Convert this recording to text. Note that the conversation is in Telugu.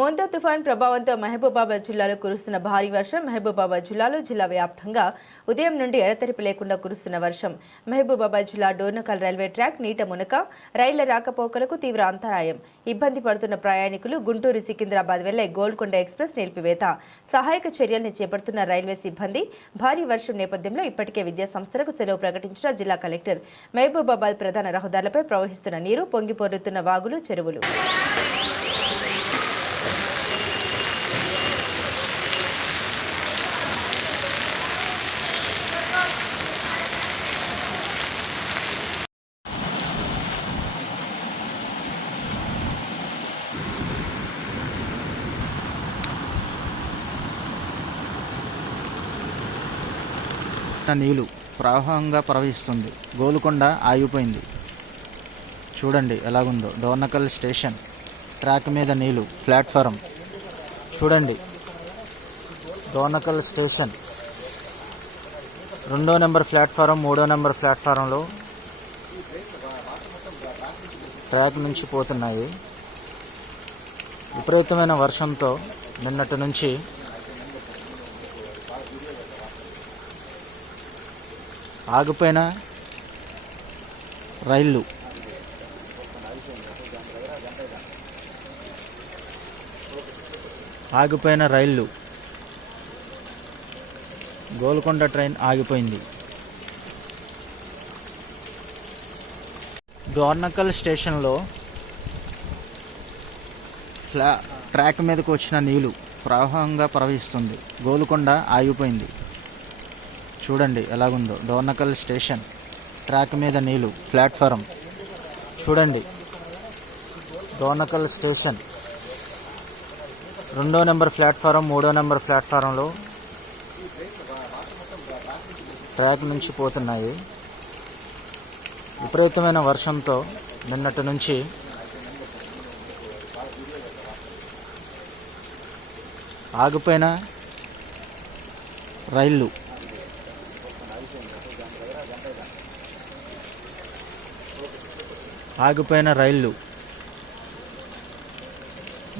మోంతా తుఫాన్ ప్రభావంతో మహబూబాబాద్ జిల్లాలో కురుస్తున్న భారీ వర్షం మహబూబాబాద్ జిల్లాలో జిల్లా వ్యాప్తంగా ఉదయం నుండి ఎడతెరిపి లేకుండా కురుస్తున్న వర్షం. మహబూబాబాద్ జిల్లా డోర్నకల్ రైల్వే ట్రాక్ నీట మునక రైళ్ళ రాకపోకలకు తీవ్ర అంతరాయం. ఇబ్బంది పడుతున్న ప్రయాణికులు గుంటూరు సికింద్రాబాద్ వెళ్ళే గోల్కొండ ఎక్స్ప్రెస్ నిలిపివేత. సహాయక చర్యల్ని చేపడుతున్న రైల్వే సిబ్బంది భారీ వర్షం నేపథ్యంలో ఇప్పటికే విద్యా సంస్థలకు సెలవు ప్రకటించిన జిల్లా కలెక్టర్. మహబూబాబాద్ ప్రధాన రహదారులపై ప్రవహిస్తున్న నీరు పొంగిపొర్లుతున్న వాగులు చెరువులు. నీళ్ళు ప్రవాహంగా ప్రవహిస్తుంది. గోలుకొండ ఆగిపోయింది. చూడండి ఎలాగుందో. డోర్నకల్ స్టేషన్ ట్రాక్ మీద నీళ్ళు. ప్లాట్ఫారం. చూడండి. డోర్నకల్ స్టేషన్. రెండో నెంబర్ ప్లాట్ఫారం మూడో నెంబర్ ప్లాట్ఫారంలో ట్రాక్ నుంచి పోతున్నాయి విపరీతమైన వర్షంతో నిన్నటి నుంచి ఆగిపోయిన రైళ్ళు. ఆగిపోయిన రైళ్ళు. గోల్కొండ ట్రైన్ ఆగిపోయింది. డోర్నకల్ స్టేషన్లో ఫ్లా ట్రాక్ మీదకి వచ్చిన నీళ్ళు ప్రవాహంగా ప్రవహిస్తుంది. గోల్కొండ ఆగిపోయింది. చూడండి ఎలాగుందో. డోర్నకల్ స్టేషన్. ట్రాక్ మీద నీళ్ళు ప్లాట్ఫారం. చూడండి. డోర్నకల్ స్టేషన్. రెండో నెంబర్ ప్లాట్ఫారం మూడో నెంబర్ ప్లాట్ఫారంలో ట్రాక్ నుంచి పోతున్నాయి. విపరీతమైన వర్షంతో నిన్నటి నుంచి ఆగిపోయిన రైళ్ళు ఆగిపోయిన రైళ్ళు